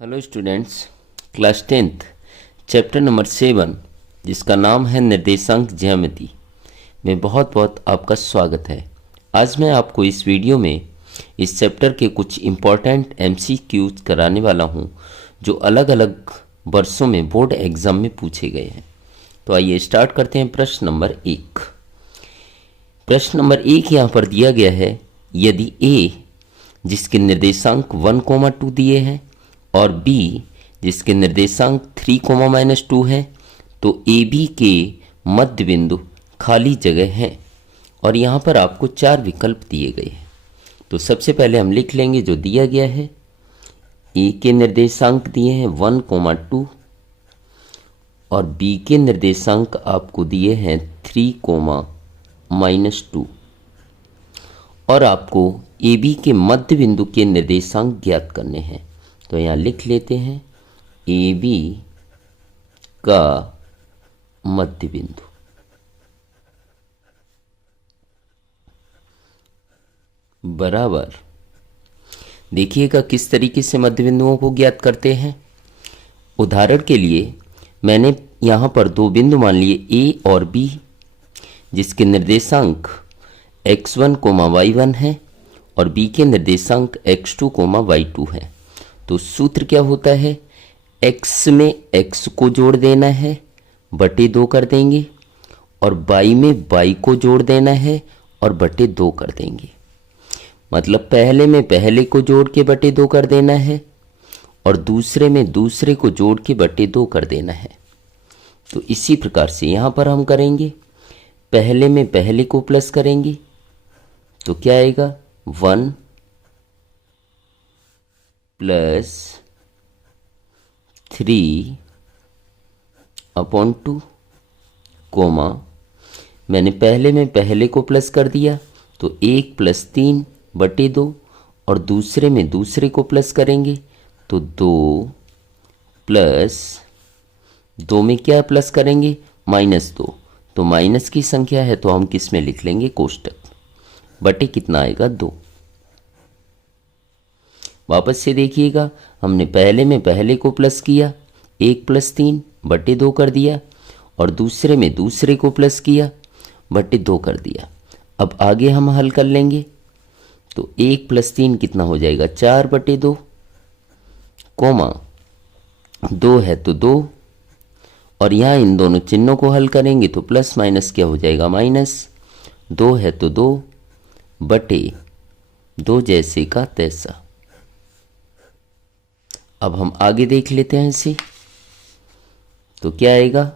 Hello students, class 10th chapter number 7 जिसका नाम है निर्देशांक ज्यामिति में बहुत बहुत आपका स्वागत है। आज मैं आपको इस वीडियो में इस चैप्टर के कुछ इम्पॉर्टेंट एमसीक्यूज कराने वाला हूं जो अलग अलग वर्षों में बोर्ड एग्जाम में पूछे गए हैं। तो आइए स्टार्ट करते हैं। प्रश्न नंबर 1 यहाँ पर दिया गया है, यदि ए जिसके निर्देशांक 1, 2 दिए हैं और b जिसके निर्देशांक 3, -2 है तो AB के मध्य बिंदु खाली जगह है। और यहाँ पर आपको 4 विकल्प दिए गए हैं। तो सबसे पहले हम लिख लेंगे जो दिया गया है। A के निर्देशांक दिए हैं 1, 2 और B के निर्देशांक आपको दिए हैं 3, -2 और आपको AB के मध्य बिंदु के निर्देशांक ज्ञात करने हैं। तो यहाँ लिख लेते हैं AB का मध्य बिंदु बराबर, देखिएगा किस तरीके से मध्य बिंदुओं को ज्ञात करते हैं। उदाहरण के लिए मैंने यहाँ पर 2 बिंदु मान लिए A और B जिसके निर्देशांक x1, y1 है और B के निर्देशांक x2, y2 है। तो सूत्र क्या होता है, x में x को जोड़ देना है, बटे 2 कर देंगे, और y में y को जोड़ देना है और बटे 2 कर देंगे। मतलब पहले में पहले को जोड़ के बटे 2 कर देना है और दूसरे में दूसरे को जोड़ के बटे 2 कर देना है। तो इसी प्रकार से यहाँ पर हम करेंगे, पहले में पहले को प्लस करेंगे तो क्या आएगा 1 + 3/2 कोमा, मैंने पहले में पहले को प्लस कर दिया तो 1 + 3/2 और दूसरे में दूसरे को प्लस करेंगे तो 2 + 2 में क्या प्लस करेंगे -2। तो माइनस की संख्या है तो हम किस में लिख लेंगे, कोष्टक, बटे कितना आएगा 2। वापस से देखिएगा, हमने पहले में पहले को प्लस किया 1 + 3/2 कर दिया और दूसरे में दूसरे को प्लस किया बटे 2 कर दिया। अब आगे हम हल कर लेंगे तो 1 + 3 कितना हो जाएगा 4/2 कोमा 2 है तो 2, और यहाँ इन दोनों चिन्हों को हल करेंगे तो प्लस माइनस क्या हो जाएगा -2 है तो 2 बटे 2 जैसे का तैसा। अब हम आगे देख लेते हैं इसे, तो क्या आएगा,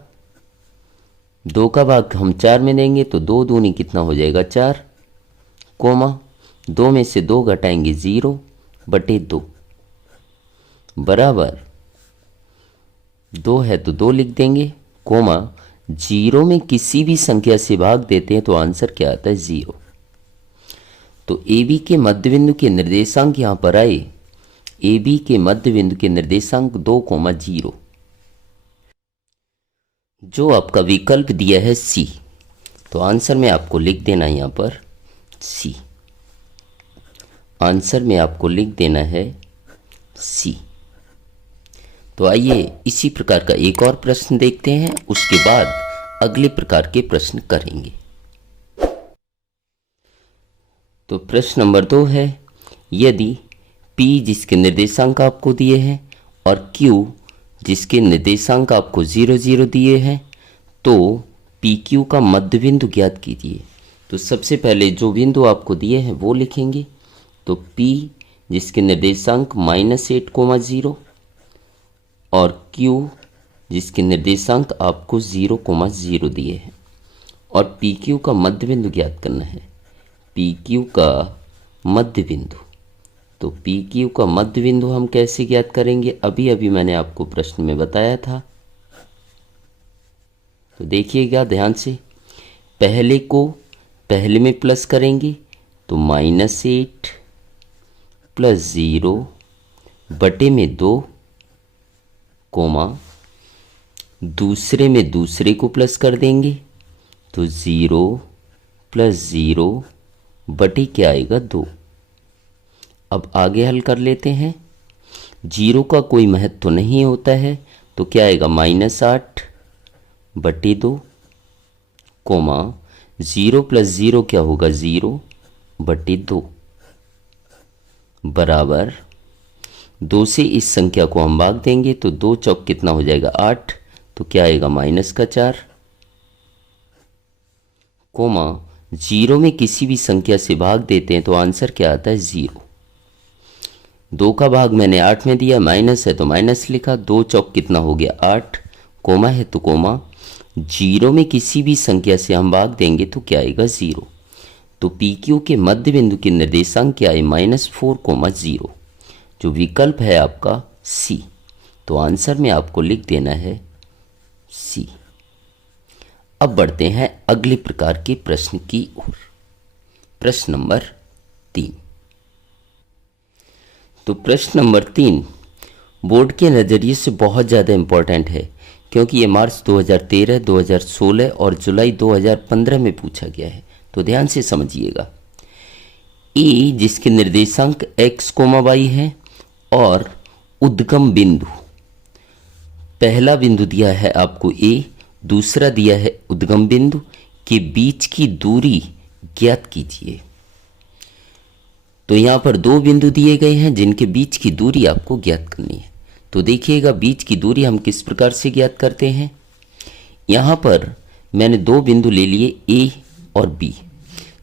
2 का भाग हम 4 में देंगे तो 2 दूनी कितना हो जाएगा 4 कोमा 2 में से 2 घटाएंगे 0/2 बराबर 2 है तो 2 लिख देंगे कोमा 0 में किसी भी संख्या से भाग देते हैं तो आंसर क्या आता है 0। तो AB के मध्य बिंदु के निर्देशांक यहां पर आए, AB के मध्य बिंदु के निर्देशांक 2, 0 जो आपका विकल्प दिया है C। तो आंसर में आपको लिख देना है यहाँ पर C, आंसर में आपको लिख देना है C। तो आइए इसी प्रकार का एक और प्रश्न देखते हैं, उसके बाद अगले प्रकार के प्रश्न करेंगे। तो प्रश्न नंबर 2 है, यदि P जिसके निर्देशांक आपको दिए हैं और Q जिसके निर्देशांक आपको 0, 0 दिए हैं तो PQ का मध्य बिंदु ज्ञात कीजिए। तो सबसे पहले जो बिंदु आपको दिए हैं वो लिखेंगे। तो P जिसके निर्देशांक -8, 0 और Q जिसके निर्देशांक आपको 0, 0 दिए हैं और PQ का मध्य बिंदु ज्ञात करना है। PQ का मध्य बिंदु, तो PQ का मध्य बिंदु हम कैसे ज्ञात करेंगे, अभी अभी मैंने आपको प्रश्न में बताया था। तो देखिएगा ध्यान से, पहले को पहले में प्लस करेंगे तो -8 + 0 बटे में 2 कोमा दूसरे में दूसरे को प्लस कर देंगे तो 0 + 0 बटे क्या आएगा 2। अब आगे हल कर लेते हैं। जीरो का कोई महत्व तो नहीं होता है, तो क्या आएगा -8/2, कोमा 0 + 0 क्या होगा 0/2, बराबर 2 से इस संख्या को हम भाग देंगे तो 2 चौक कितना हो जाएगा 8, तो क्या आएगा -4, कोमा 0 में किसी भी संख्या से भाग देते हैं तो आंसर क्या आता है 0। 2 का भाग मैंने 8 में दिया, माइनस है तो माइनस लिखा, 2 चौक कितना हो गया 8, कोमा है तो कोमा 0 में किसी भी संख्या से हम भाग देंगे तो क्या आएगा 0। तो पी क्यू के मध्य बिंदु के निर्देशांक क्या है -4, 0, जो विकल्प है आपका सी। तो आंसर में आपको लिख देना है सी। अब बढ़ते हैं अगले प्रकार के प्रश्न की ओर। प्रश्न नंबर 3। तो प्रश्न नंबर 3 बोर्ड के नज़रिए से बहुत ज़्यादा इम्पोर्टेंट है, क्योंकि ये मार्च 2013, 2016 और जुलाई 2015 में पूछा गया है। तो ध्यान से समझिएगा। ए जिसके निर्देशांक x, y है और उद्गम बिंदु, पहला बिंदु दिया है आपको a, दूसरा दिया है उद्गम बिंदु, के बीच की दूरी ज्ञात कीजिए। तो यहाँ पर 2 बिंदु दिए गए हैं जिनके बीच की दूरी आपको ज्ञात करनी है। तो देखिएगा बीच की दूरी हम किस प्रकार से ज्ञात करते हैं। यहाँ पर मैंने 2 बिंदु ले लिए a और b,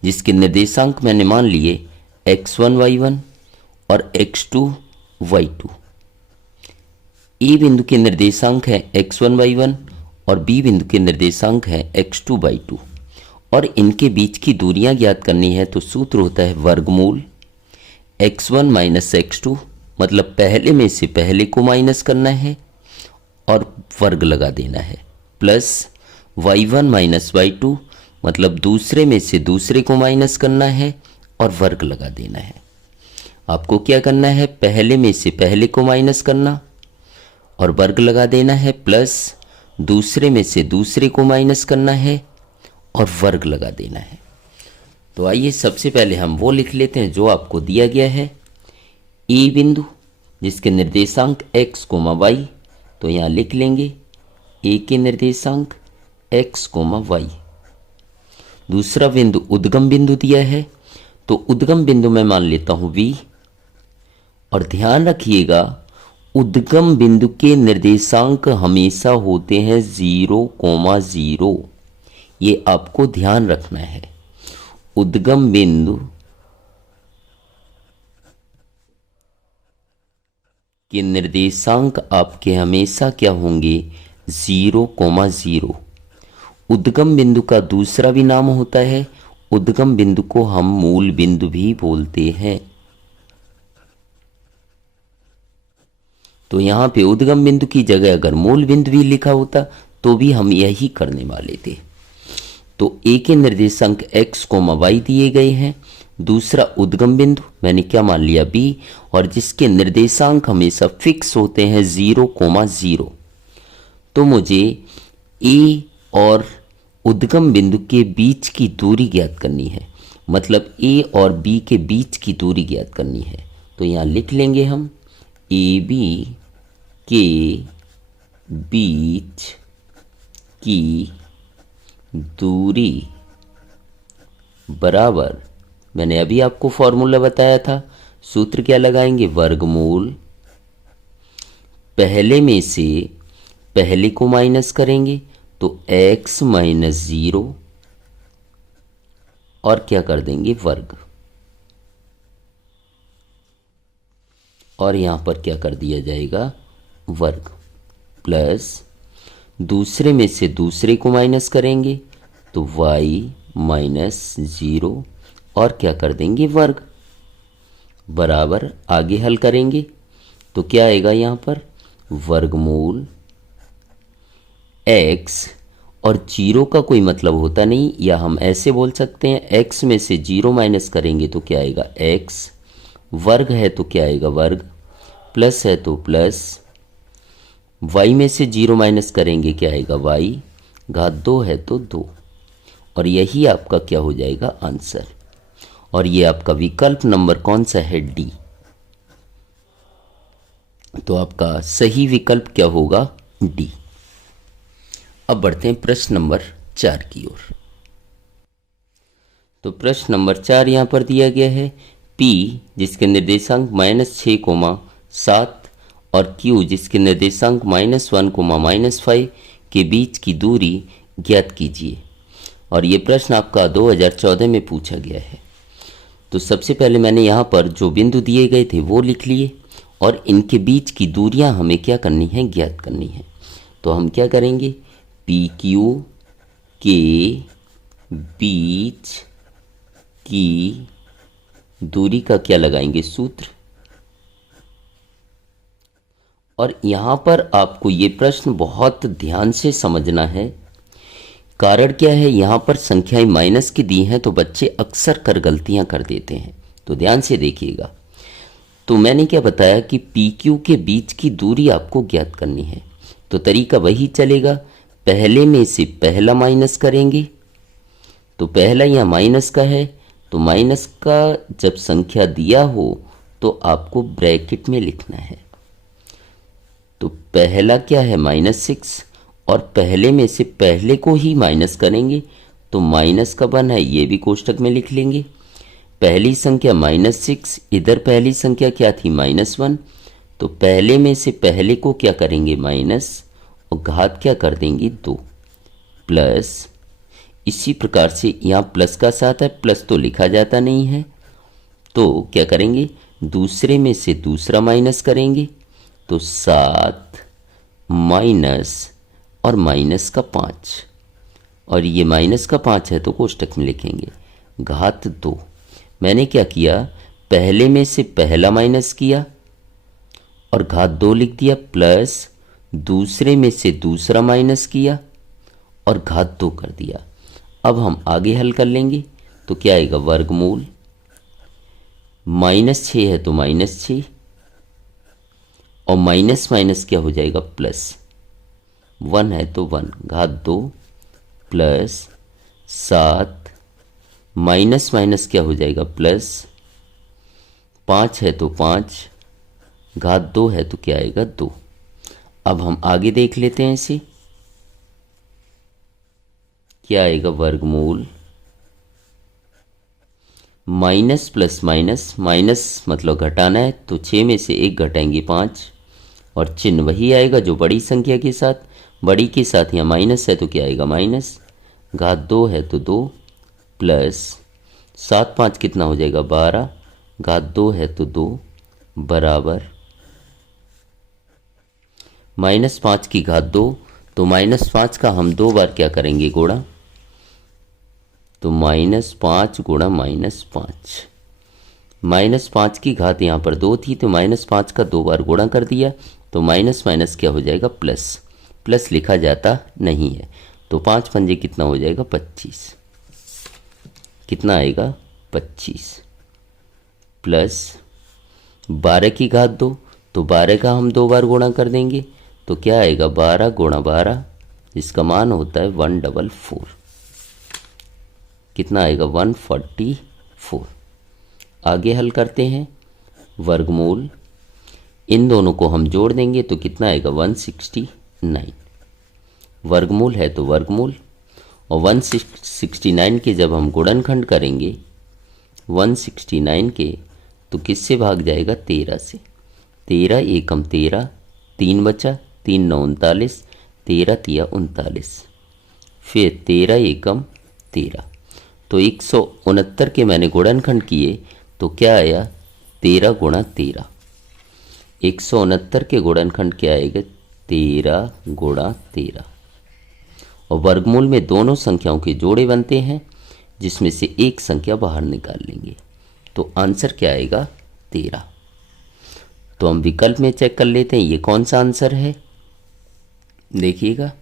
जिसके निर्देशांक मैंने मान लिए x1 y1 और x2 y2। a बिंदु के निर्देशांक है x1 y1 और b बिंदु के निर्देशांक है x2 y2, और इनके बीच की दूरियां ज्ञात करनी है। तो सूत्र होता है वर्गमूल x1 - x2, मतलब पहले में से पहले को माइनस करना है और वर्ग लगा देना है, प्लस y1 - y2, मतलब दूसरे में से दूसरे को माइनस करना है और वर्ग लगा देना है। आपको क्या करना है, पहले में से पहले को माइनस करना और वर्ग लगा देना है, प्लस दूसरे में से दूसरे को माइनस करना है और वर्ग लगा देना है। तो आइए सबसे पहले हम वो लिख लेते हैं जो आपको दिया गया है। ए बिंदु जिसके निर्देशांक x, y, तो यहाँ लिख लेंगे ए के निर्देशांक x, y। दूसरा बिंदु उद्गम बिंदु दिया है, तो उद्गम बिंदु मैं मान लेता हूँ v, और ध्यान रखिएगा उद्गम बिंदु के निर्देशांक हमेशा होते हैं 0, 0। ये आपको ध्यान रखना है। उद्गम बिंदु के निर्देशांक आपके हमेशा क्या होंगे 0, 0। उद्गम बिंदु का दूसरा भी नाम होता है, उद्गम बिंदु को हम मूल बिंदु भी बोलते हैं। तो यहाँ पे उद्गम बिंदु की जगह अगर मूल बिंदु भी लिखा होता तो भी हम यही करने वाले थे। तो ए के निर्देशांक x, y दिए गए हैं, दूसरा उद्गम बिंदु मैंने क्या मान लिया b, और जिसके निर्देशांक हमेशा फिक्स होते हैं 0, 0। तो मुझे ए और उद्गम बिंदु के बीच की दूरी ज्ञात करनी है, मतलब ए और बी के बीच की दूरी ज्ञात करनी है। तो यहाँ लिख लेंगे हम ए बी के बीच की दूरी बराबर, मैंने अभी आपको फॉर्मूला बताया था, सूत्र क्या लगाएंगे, वर्गमूल पहले में से पहले को माइनस करेंगे तो x - 0 और क्या कर देंगे वर्ग, और यहां पर क्या कर दिया जाएगा वर्ग, प्लस दूसरे में से दूसरे को माइनस करेंगे तो y - 0 और क्या कर देंगे वर्ग, बराबर आगे हल करेंगे तो क्या आएगा यहाँ पर वर्गमूल x, और 0 का कोई मतलब होता नहीं, या हम ऐसे बोल सकते हैं x में से 0 माइनस करेंगे तो क्या आएगा x, वर्ग है तो क्या आएगा वर्ग, प्लस है तो प्लस, y में से 0 माइनस करेंगे क्या आएगा y, घात 2 है तो 2, और यही आपका क्या हो जाएगा आंसर। और ये आपका विकल्प नंबर कौन सा है डी। तो आपका सही विकल्प क्या होगा? डी। अब बढ़ते हैं प्रश्न नंबर 4 की ओर। तो प्रश्न नंबर 4 यहाँ पर दिया गया है, P जिसके निर्देशांक -6, 7 और Q जिसके निर्देशांक -1, -5 के बीच की दूरी ज्ञात कीजिए। और ये प्रश्न आपका 2014 में पूछा गया है। तो सबसे पहले मैंने यहाँ पर जो बिंदु दिए गए थे वो लिख लिए, और इनके बीच की दूरियां हमें क्या करनी है? ज्ञात करनी है। तो हम क्या करेंगे? PQ के बीच की दूरी का क्या लगाएंगे? सूत्र। और यहां पर आपको ये प्रश्न बहुत ध्यान से समझना है। कारण क्या है? यहां पर संख्याएं माइनस की दी हैं, तो बच्चे अक्सर कर गलतियां कर देते हैं। तो ध्यान से देखिएगा। तो मैंने क्या बताया कि PQ के बीच की दूरी आपको ज्ञात करनी है। तो तरीका वही चलेगा, पहले में से पहला माइनस करेंगे। तो पहला यहाँ माइनस का है, तो माइनस का जब संख्या दिया हो तो आपको ब्रैकेट में लिखना है। तो पहला क्या है? -6, और पहले में से पहले को ही माइनस करेंगे, तो माइनस का 1 है, ये भी कोष्टक में लिख लेंगे। पहली संख्या -6, इधर पहली संख्या क्या थी? -1, तो पहले में से पहले को क्या करेंगे? माइनस, और घात क्या कर देंगे? 2, प्लस। इसी प्रकार से यहाँ प्लस का साथ है, प्लस तो लिखा जाता नहीं है, तो क्या करेंगे? दूसरे में से दूसरा माइनस करेंगे, तो 7 माइनस और माइनस का 5, और ये माइनस का 5 है तो कोष्टक में लिखेंगे घात 2। मैंने क्या किया? पहले में से पहला माइनस किया और घात 2 लिख दिया, प्लस दूसरे में से दूसरा माइनस किया और घात 2 कर दिया। अब हम आगे हल कर लेंगे, तो क्या आएगा? वर्गमूल, -6 है तो -6, और माइनस माइनस क्या हो जाएगा? प्लस। 1 है तो 1, घात 2 प्लस 7, माइनस माइनस क्या हो जाएगा? प्लस। 5 है तो 5, घात 2 है तो क्या आएगा? 2। अब हम आगे देख लेते हैं इसे, क्या आएगा? वर्गमूल, माइनस प्लस माइनस, माइनस मतलब घटाना है, तो 6 में से 1 घटाएंगे 5, और चिन्ह वही आएगा जो बड़ी संख्या के साथ। बड़ी के साथ यहाँ माइनस है तो क्या आएगा? माइनस, घात 2 है तो 2, प्लस 7 5 कितना हो जाएगा? 12, घात 2 है तो 2, बराबर -5 की घात 2, तो -5 का हम 2 बार क्या करेंगे? गुणा। तो -5 गुणा -5, -5 की घात यहाँ पर 2 थी, तो -5 का 2 बार गुणा कर दिया, तो माइनस माइनस क्या हो जाएगा? प्लस। प्लस लिखा जाता नहीं है, तो 5 पंजे कितना हो जाएगा? 25। कितना आएगा? 25, प्लस 12 की घात 2, तो 12 का हम 2 बार गुणा कर देंगे, तो क्या आएगा? 12 गुणा 12, जिसका मान होता है 144। कितना आएगा? 144। आगे हल करते हैं। वर्गमूल, इन दोनों को हम जोड़ देंगे तो कितना आएगा? 169। वर्गमूल है तो वर्गमूल, और 169 के जब हम गुणनखंड करेंगे 169 के, तो किससे भाग जाएगा? 13 से। 13 एकम 13, 3 बचा, 3 9 39, 13 तिया 39, फिर 13 एकम 13, तो 169 के मैंने गुणनखंड किए, तो क्या आया? 13 गुणा 13। 169 के गुणनखंड क्या आएगा? 13 गुणा 13। और वर्गमूल में दोनों संख्याओं के जोड़े बनते हैं, जिसमें से एक संख्या बाहर निकाल लेंगे, तो आंसर क्या आएगा? 13। तो हम विकल्प में चेक कर लेते हैं ये कौन सा आंसर है। देखिएगा,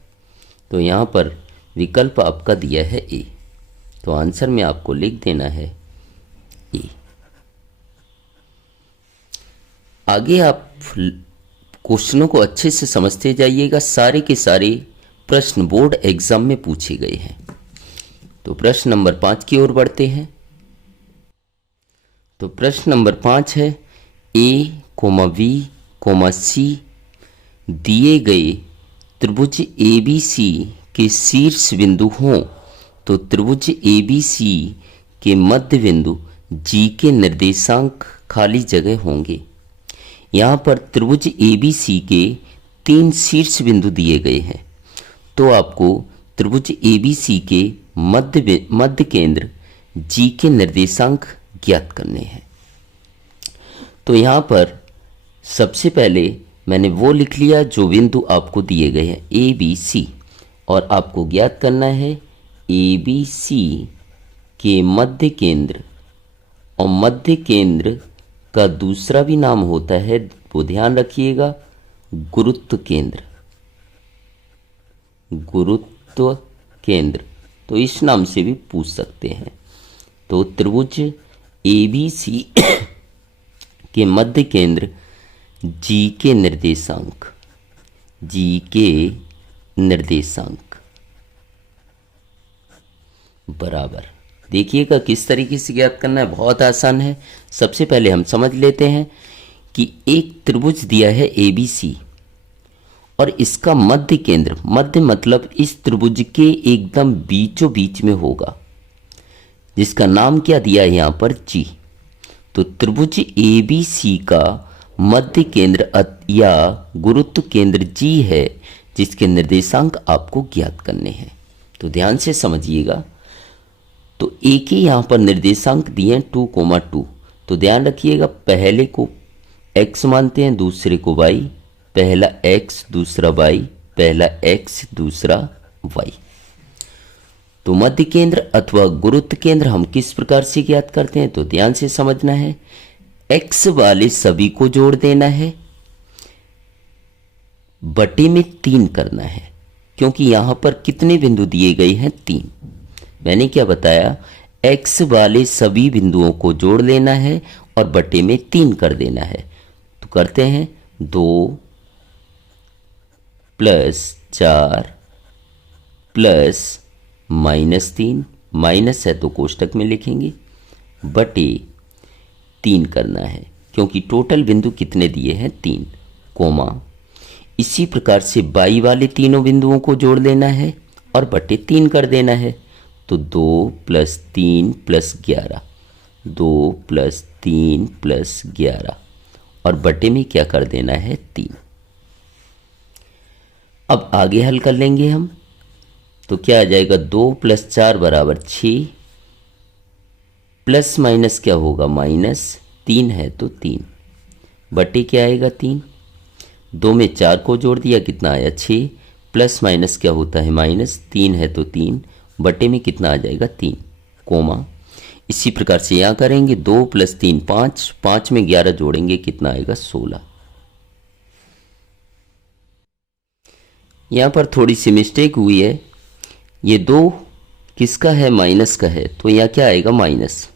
तो यहाँ पर विकल्प आपका दिया है ए, तो आंसर में आपको लिख देना है ए। आगे आप क्वेश्चनों को अच्छे से समझते जाइएगा। सारे के सारे प्रश्न बोर्ड एग्जाम में पूछे गए हैं। तो प्रश्न नंबर 5 की ओर बढ़ते हैं। तो प्रश्न नंबर 5 है, ए, बी, कोमा सी दिए गए त्रिभुज ABC के शीर्ष बिंदु हों तो त्रिभुज ABC के मध्य बिंदु G के निर्देशांक खाली जगह होंगे। यहाँ पर त्रिभुज ABC के 3 शीर्ष बिंदु दिए गए हैं, तो आपको त्रिभुज ABC के मध्य केंद्र G के निर्देशांक ज्ञात करने हैं। तो यहाँ पर सबसे पहले मैंने वो लिख लिया जो बिंदु आपको दिए गए हैं ABC, और आपको ज्ञात करना है ABC के मध्य केंद्र, और मध्य केंद्र का दूसरा भी नाम होता है, वो ध्यान रखिएगा, गुरुत्व केंद्र। गुरुत्व केंद्र, तो इस नाम से भी पूछ सकते हैं। तो त्रिभुज ABC के मध्य केंद्र G के निर्देशांक, G के निर्देशांक बराबर, देखिएगा किस तरीके से ज्ञात करना है, बहुत आसान है। सबसे पहले हम समझ लेते हैं कि एक त्रिभुज दिया है ABC और इसका मध्य केंद्र, मध्य मतलब इस त्रिभुज के एकदम बीचों बीच में होगा, जिसका नाम क्या दिया है यहाँ पर G। तो त्रिभुज ABC का मध्य केंद्र या गुरुत्व केंद्र G है, जिसके निर्देशांक आपको ज्ञात करने हैं। तो ध्यान से समझिएगा। तो एक ही यहाँ पर निर्देशांक दिए हैं 2,2। तो ध्यान रखिएगा, पहले को x मानते हैं, दूसरे को y, पहला x दूसरा y, पहला x दूसरा y। तो मध्य केंद्र अथवा गुरुत्व केंद्र हम किस प्रकार से ज्ञात करते हैं, तो ध्यान से समझना है। x वाले सभी को जोड़ देना है, बटे में 3 करना है, क्योंकि यहां पर कितने बिंदु दिए गए हैं, 3। मैंने क्या बताया, x वाले सभी बिंदुओं को जोड़ लेना है और बटे में 3 कर देना है। तो करते हैं 2 + 4 + -3, माइनस है तो कोष्टक में लिखेंगे, बटे 3 करना है, क्योंकि टोटल बिंदु कितने दिए हैं, 3, कोमा। इसी प्रकार से y वाले तीनों बिंदुओं को जोड़ लेना है और बटे 3 कर देना है। तो 2 + 3 + 11, 2 + 3 + 11, और बटे में क्या कर देना है, 3। अब आगे हल कर लेंगे हम, तो क्या आ जाएगा, 2 + 4 = 6, प्लस माइनस क्या होगा, -3 है तो 3, बटे क्या आएगा, 3। 2 में 4 को जोड़ दिया, कितना आया, 6, प्लस माइनस क्या होता है, -3 है तो 3, बटे में कितना आ जाएगा, 3, कोमा। इसी प्रकार से यहाँ करेंगे, 2 + 3 5, 5 में 11 जोड़ेंगे, कितना आएगा, 16। यहाँ पर थोड़ी सी मिस्टेक हुई है, ये 2 किसका है, माइनस का है, तो यहाँ क्या आएगा, माइनस।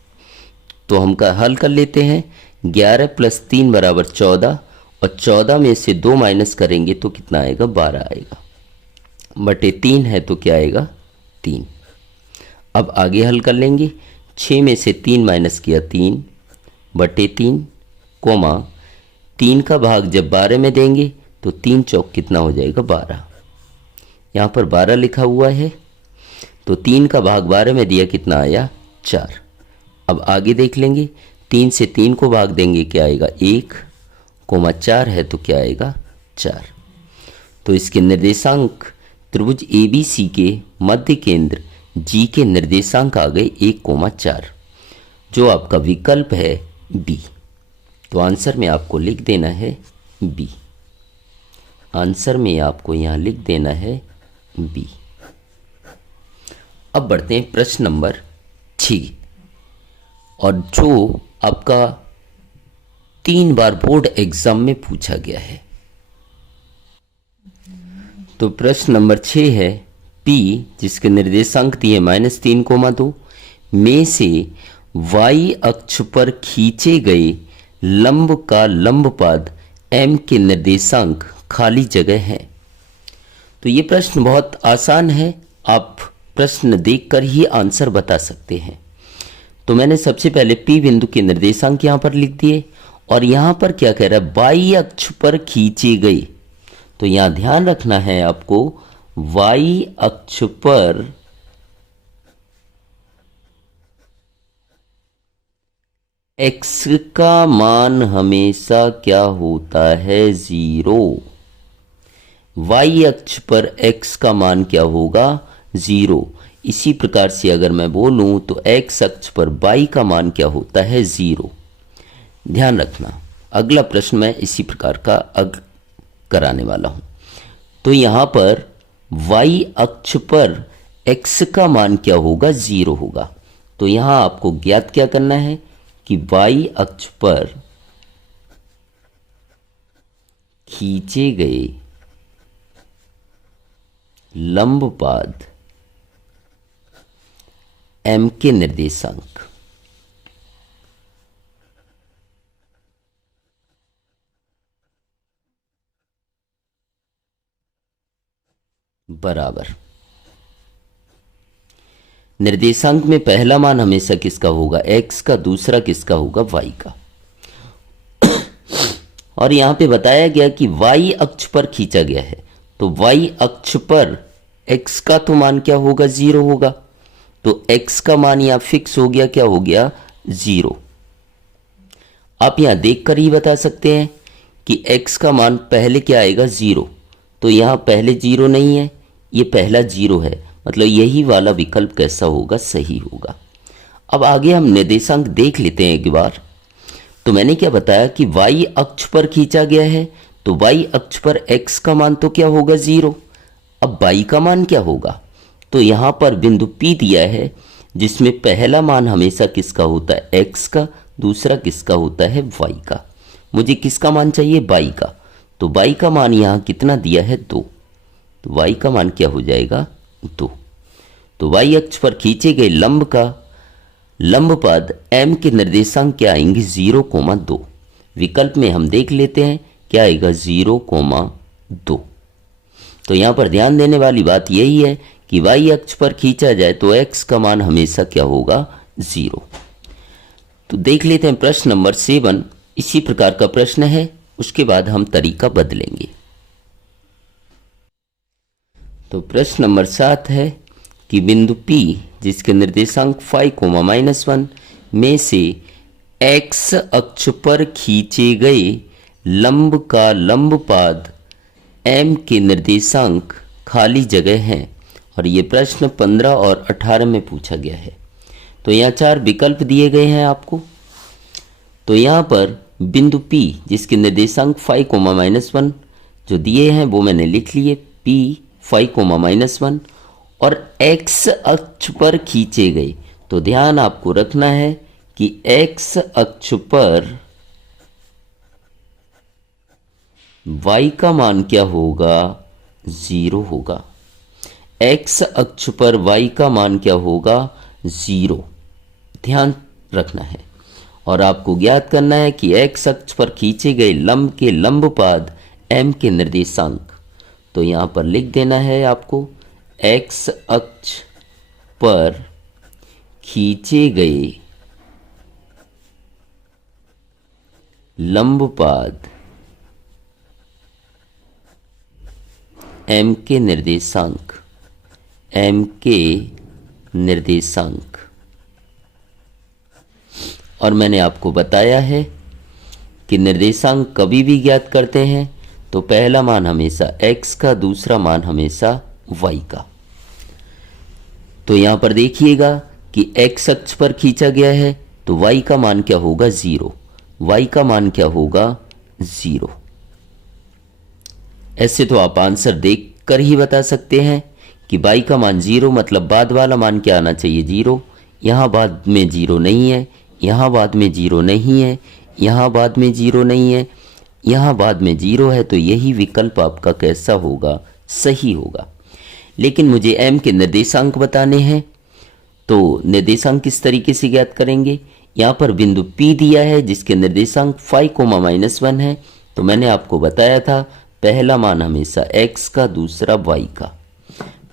तो हम का हल कर लेते हैं, 11 + 3 = 14, और 14 में से 2 माइनस करेंगे तो कितना आएगा, 12 आएगा, बटे 3 है तो क्या आएगा, 3। अब आगे हल कर लेंगे, 6 में से 3 माइनस किया, 3, बटे 3, कोमा 3 का भाग जब 12 में देंगे तो 3 चौक कितना हो जाएगा, 12। यहाँ पर 12 लिखा हुआ है, तो 3 का भाग 12 में दिया, कितना आया, 4। अब आगे देख लेंगे, 3 से 3 को भाग देंगे, क्या आएगा, 1, कोमा 4 है तो क्या आएगा, 4। तो इसके निर्देशांक त्रिभुज ABC के मध्य केंद्र G के निर्देशांक आ गए 1,4, जो आपका विकल्प है B। तो आंसर में आपको लिख देना है B। आंसर में आपको यहाँ लिख देना है B। अब बढ़ते हैं प्रश्न नंबर 6, और जो आपका 3 बार बोर्ड एग्जाम में पूछा गया है। तो प्रश्न नंबर 6 है, P जिसके निर्देशांक दिए -3,2 में से y अक्ष पर खींचे गए लंब का लंबपद m के निर्देशांक खाली जगह है। तो ये प्रश्न बहुत आसान है, आप प्रश्न देखकर ही आंसर बता सकते हैं। तो मैंने सबसे पहले P बिंदु के निर्देशांक यहाँ पर लिख दिए, और यहां पर क्या कह रहा है, वाई अक्ष पर खींचे गए। तो यहां ध्यान रखना है आपको, वाई अक्ष पर एक्स का मान हमेशा क्या होता है, 0। वाई अक्ष पर एक्स का मान क्या होगा, 0। इसी प्रकार से अगर मैं बोलूं तो एक्स अक्ष पर वाई का मान क्या होता है, 0। ध्यान रखना, अगला प्रश्न मैं इसी प्रकार का कराने वाला हूं। तो यहां पर वाई अक्ष पर एक्स का मान क्या होगा, 0 होगा। तो यहां आपको ज्ञात क्या करना है कि वाई अक्ष पर खींचे गए लंबपाद एम के निर्देशांक बराबर, निर्देशांक में पहला मान हमेशा किसका होगा, एक्स का, दूसरा किसका होगा, वाई का। और यहां पे बताया गया कि वाई अक्ष पर खींचा गया है, तो वाई अक्ष पर एक्स का तो मान क्या होगा, 0 होगा। तो एक्स का मान यहां फिक्स हो गया, क्या हो गया, 0। आप यहां देखकर ही बता सकते हैं कि एक्स का मान पहले क्या आएगा, 0। तो यहां पहले 0 नहीं है, ये पहला 0 है, मतलब यही वाला विकल्प कैसा होगा, सही होगा। अब आगे हम निर्देशांक देख लेते हैं एक बार। तो मैंने क्या बताया कि वाई अक्ष पर खींचा गया है, तो वाई अक्ष पर एक्स का मान तो क्या होगा, 0। अब वाई का मान क्या होगा, तो यहां पर बिंदु P दिया है, जिसमें पहला मान हमेशा किसका होता है, एक्स का, दूसरा किसका होता है, वाई का। मुझे किसका मान चाहिए, वाई का। तो वाई का मान यहां कितना दिया है, 2। तो वाई का मान क्या हो जाएगा, 2। तो वाई अक्ष पर खींचे गए लंब का लंबपद m के निर्देशांक क्या आएंगे, 0,2। विकल्प में हम देख लेते हैं क्या आएगा, 0,2। तो यहां पर ध्यान देने वाली बात यही है कि y अक्ष पर खींचा जाए तो x का मान हमेशा क्या होगा, 0। तो देख लेते हैं प्रश्न नंबर 7। इसी प्रकार का प्रश्न है, उसके बाद हम तरीका बदलेंगे। तो प्रश्न नंबर 7 है कि बिंदु P जिसके निर्देशांक 5,-1 में से x अक्ष पर खींचे गए लंब का लंबपाद m के निर्देशांक खाली जगह हैं। और ये प्रश्न 15 और 18 में पूछा गया है। तो यहाँ 4 विकल्प दिए गए हैं आपको। तो यहाँ पर बिंदु P जिसके निर्देशांक 5,-1 जो दिए हैं वो मैंने लिख लिए, P 5,-1 और x अक्ष पर खींचे गए। तो ध्यान आपको रखना है कि x अक्ष पर y का मान क्या होगा, 0 होगा। x अक्ष पर y का मान क्या होगा, 0। ध्यान रखना है। और आपको ज्ञात करना है कि x अक्ष पर खींचे गए लंब के लंबपाद m के निर्देशांक। तो यहां पर लिख देना है आपको, x अक्ष पर खींचे गए लंबपाद m के निर्देशांक, m के निर्देशांक। और मैंने आपको बताया है कि निर्देशांक कभी भी ज्ञात करते हैं तो पहला मान हमेशा x का, दूसरा मान हमेशा y का। तो यहां पर देखिएगा कि x अक्ष पर खींचा गया है तो y का मान क्या होगा, 0। y का मान क्या होगा, 0। ऐसे तो आप आंसर देख कर ही बता सकते हैं कि y का मान 0 मतलब बाद वाला मान क्या आना चाहिए, 0। यहां बाद में 0 नहीं है, यहां बाद में 0 नहीं है, यहां बाद में 0 नहीं है, यहां बाद में 0 है। तो यही विकल्प आपका कैसा होगा, सही होगा। लेकिन मुझे m के निर्देशांक बताने हैं। तो निर्देशांक किस तरीके से ज्ञात करेंगे, यहाँ पर बिंदु P दिया है जिसके निर्देशांक 5,-1 है। तो मैंने आपको बताया था पहला मान हमेशा x का, दूसरा y का।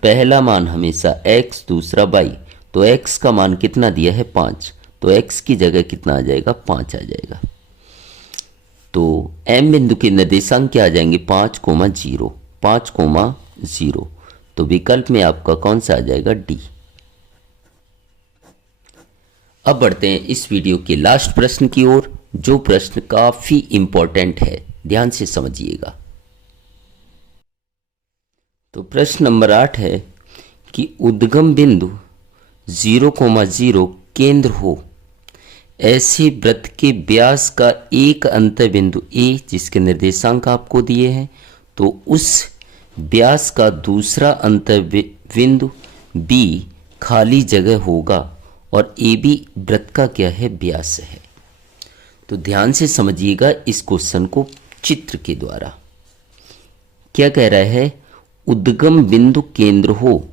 पहला मान हमेशा x, दूसरा y। तो x का मान कितना दिया है, 5। तो x की जगह कितना आ जाएगा, 5 आ जाएगा। तो m बिंदु के निर्देशांक क्या आ जाएंगे 5,0, 5,0। तो विकल्प में आपका कौन सा आ जाएगा डी। अब बढ़ते हैं इस वीडियो के लास्ट प्रश्न की ओर, जो प्रश्न काफी इंपॉर्टेंट है, ध्यान से समझिएगा। तो प्रश्न नंबर 8 है कि उद्गम बिंदु 0,0 केंद्र हो ऐसे वृत्त के व्यास का एक अंत बिंदु ए जिसके निर्देशांक आपको दिए हैं, तो उस व्यास का दूसरा अंत बिंदु बी खाली जगह होगा और ए बी वृत्त का क्या है व्यास है। तो ध्यान से समझिएगा इस क्वेश्चन को चित्र के द्वारा। क्या कह रहा है, उद्गम बिंदु केंद्र हो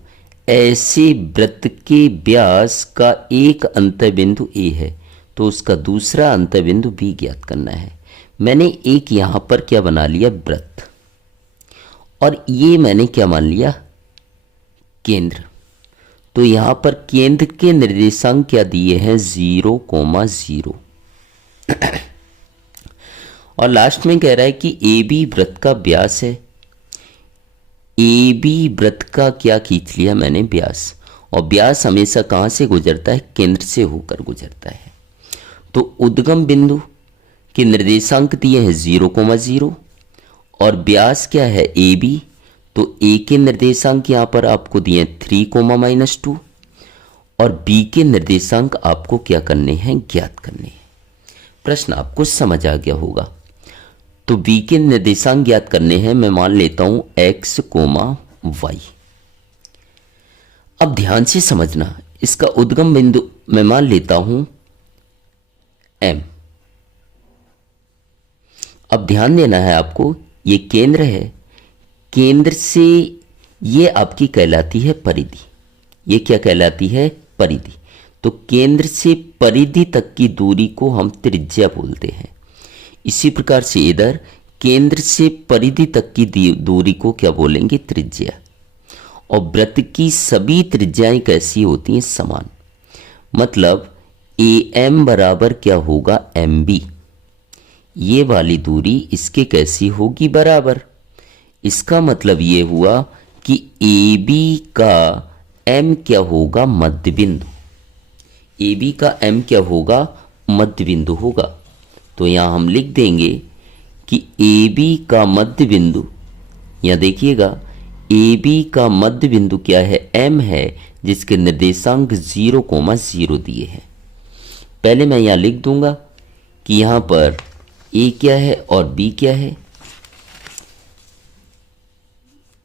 ऐसे वृत्त के व्यास का एक अंत बिंदु ए है, तो उसका दूसरा अंत बिंदु बी ज्ञात करना है। मैंने एक यहां पर क्या बना लिया वृत्त, और ये मैंने क्या मान लिया केंद्र। तो यहां पर केंद्र के निर्देशांक क्या दिए हैं 0,0 और लास्ट में कह रहा है कि ए बी वृत्त का व्यास है। ए बी वृत्त का क्या खींच लिया मैंने व्यास, और व्यास हमेशा कहां से गुजरता है केंद्र से होकर गुजरता है। तो उद्गम बिंदु के निर्देशांक दिए हैं 0,0 और व्यास क्या है ए बी। तो ए के निर्देशांक यहां पर आपको दिए 3,-2 और बी के निर्देशांक आपको क्या करने हैं ज्ञात करने हैं। प्रश्न आपको समझ आ गया होगा। तो बी के निर्देशांक ज्ञात करने हैं, मैं मान लेता हूं x, y। अब ध्यान से समझना, इसका उद्गम बिंदु मैं मान लेता हूं m। अब ध्यान देना है आपको, ये केंद्र है, केंद्र से ये आपकी कहलाती है परिधि। ये क्या कहलाती है परिधि। तो केंद्र से परिधि तक की दूरी को हम त्रिज्या बोलते हैं। इसी प्रकार से इधर केंद्र से परिधि तक की दूरी को क्या बोलेंगे त्रिज्या। और वृत्त की सभी त्रिज्याएं कैसी होती हैं समान। मतलब AM बराबर क्या होगा MB। ये वाली दूरी इसके कैसी होगी बराबर। इसका मतलब ये हुआ कि AB का M क्या होगा मध्य बिंदु। AB का M क्या होगा मध्य बिंदु होगा। तो यहां हम लिख देंगे कि AB का मध्य बिंदु, यहां देखिएगा AB का मध्य बिंदु क्या है M है, जिसके निर्देशांक 0,0 दिए हैं। पहले मैं यहां लिख दूंगा कि यहां पर A क्या है और B क्या है।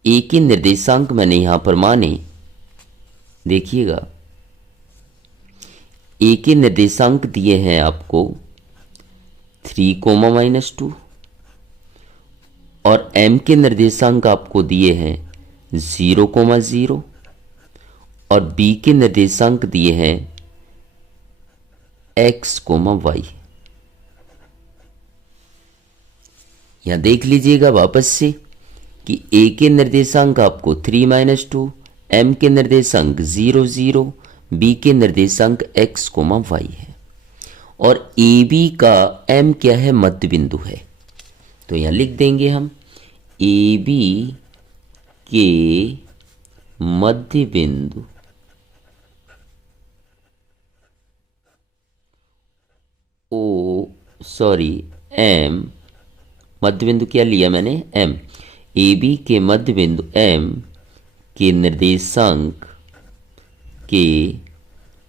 A के निर्देशांक मैंने यहां पर माने, देखिएगा A के निर्देशांक दिए हैं आपको 3,-2 और M के निर्देशांक आपको दिए हैं 0,0 और B के निर्देशांक दिए हैं x, y। यहां देख लीजिएगा वापस से कि A के निर्देशांक आपको 3-2, M के निर्देशांक 0, 0, B के निर्देशांक x, y है और AB का M क्या है मध्य बिंदु है। तो यहां लिख देंगे हम AB के मध्य बिंदु M, मध्य बिंदु क्या लिया मैंने M। AB के मध्य बिंदु M के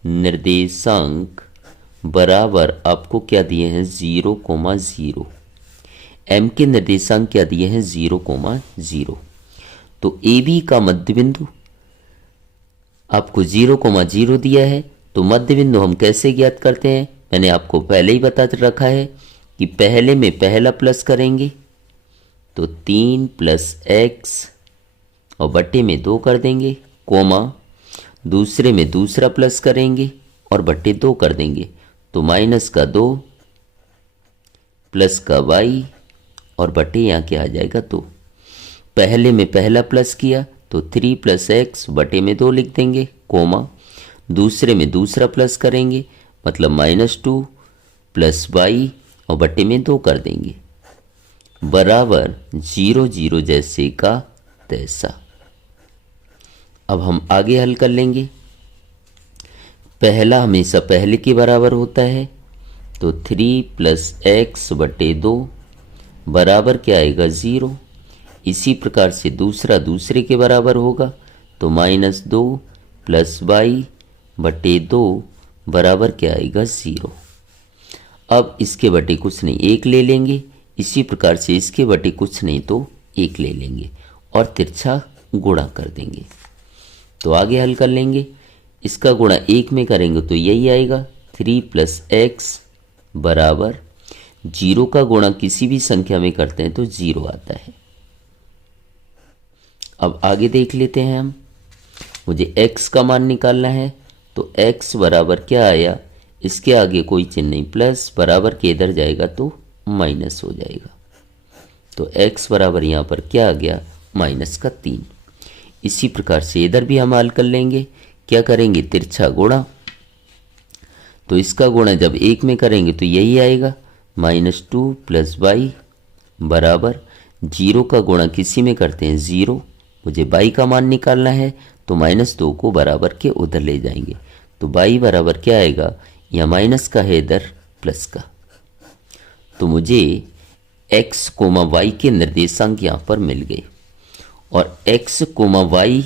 निर्देशांक बराबर आपको क्या दिए हैं 0,0। M के निर्देशांक क्या दिए हैं 0,0। तो AB का मध्य बिंदु आपको 0,0 दिया है। तो मध्य बिंदु हम कैसे ज्ञात करते हैं, मैंने आपको पहले ही बता रखा है कि पहले में पहला प्लस करेंगे तो 3 + x और बट्टे में 2 कर देंगे, कोमा दूसरे में दूसरा प्लस करेंगे और बट्टे 2 कर देंगे, तो -2 प्लस का y और बट्टे यहाँ क्या आ जाएगा 2। पहले में पहला प्लस किया तो 3 + x बटे में 2 लिख देंगे, कोमा दूसरे में दूसरा प्लस करेंगे मतलब -2 प्लस y और बट्टे में 2 कर देंगे, बराबर 0 0 जैसे का तैसा। अब हम आगे हल कर लेंगे। पहला हमेशा पहले के बराबर होता है, तो 3 + x/2 बराबर क्या आएगा 0। इसी प्रकार से दूसरा दूसरे के बराबर होगा, तो -2 + y/2 बराबर क्या आएगा 0। अब इसके बटे कुछ नहीं, 1 ले लेंगे। इसी प्रकार से इसके बटे कुछ नहीं तो 1 ले लेंगे और तिरछा गुणा कर देंगे। तो आगे हल कर लेंगे। इसका गुणा 1 में करेंगे तो यही आएगा, 3 + x बराबर 0 का गुणा किसी भी संख्या में करते हैं तो 0 आता है। अब आगे देख लेते हैं हम। मुझे x का मान निकालना है, तो x बराबर क्या आया, इसके आगे कोई चिन्ह नहीं, प्लस बराबर के इधर जाएगा तो माइनस हो जाएगा। तो x बराबर यहाँ पर क्या आ गया, -3। इसी प्रकार से इधर भी हम हल कर लेंगे। क्या करेंगे, तिरछा गुणा। तो इसका गुणा जब 1 में करेंगे तो यही आएगा, -2 + y बराबर 0 का गुणा किसी में करते हैं 0। मुझे y का मान निकालना है, तो -2 को बराबर के उधर ले जाएंगे, तो y बराबर क्या आएगा, यहाँ माइनस का है इधर प्लस का। तो मुझे x, y के निर्देशांक यहाँ पर मिल गए। और x, y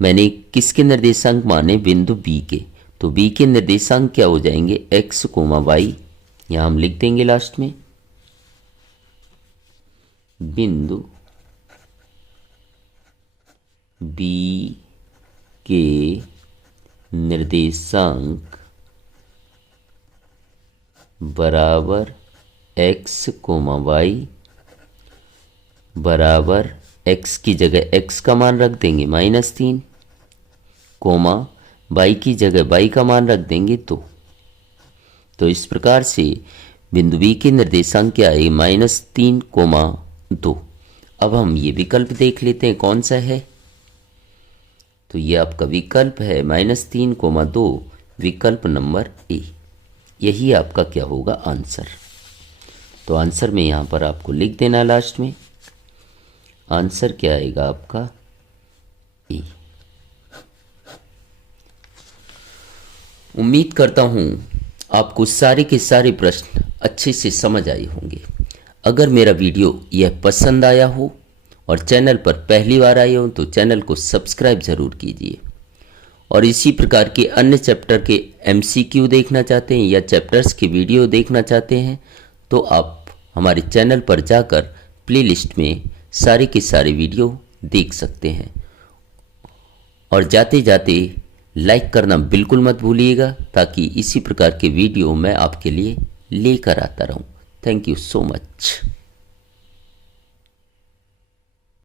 मैंने किसके निर्देशांक माने, बिंदु B के। तो B के निर्देशांक क्या हो जाएंगे, x, y। यहाँ हम लिख देंगे लास्ट में, बिंदु B के निर्देशांक बराबर x, y बराबर x की जगह x का मान रख देंगे -3, कोमा y की जगह y का मान रख देंगे 2। तो इस प्रकार से बिंदु B के निर्देशांक क्या है, -3, 2। अब हम ये विकल्प देख लेते हैं कौन सा है। तो ये आपका विकल्प है -3, 2, विकल्प नंबर ए। यही आपका क्या होगा आंसर। तो आंसर में यहाँ पर आपको लिख देना लास्ट में, आंसर क्या आएगा आपका ए। उम्मीद करता हूँ आपको सारे के सारे प्रश्न अच्छे से समझ आए होंगे। अगर मेरा वीडियो यह पसंद आया हो और चैनल पर पहली बार आए हो तो चैनल को सब्सक्राइब ज़रूर कीजिए। और इसी प्रकार के अन्य चैप्टर के MCQ देखना चाहते हैं या चैप्टर्स की वीडियो देखना चाहते हैं तो आप हमारे चैनल पर जाकर प्लेलिस्ट में सारे के सारे वीडियो देख सकते हैं। और जाते जाते लाइक करना बिल्कुल मत भूलिएगा, ताकि इसी प्रकार के वीडियो मैं आपके लिए लेकर आता रहूं। Thank you so much.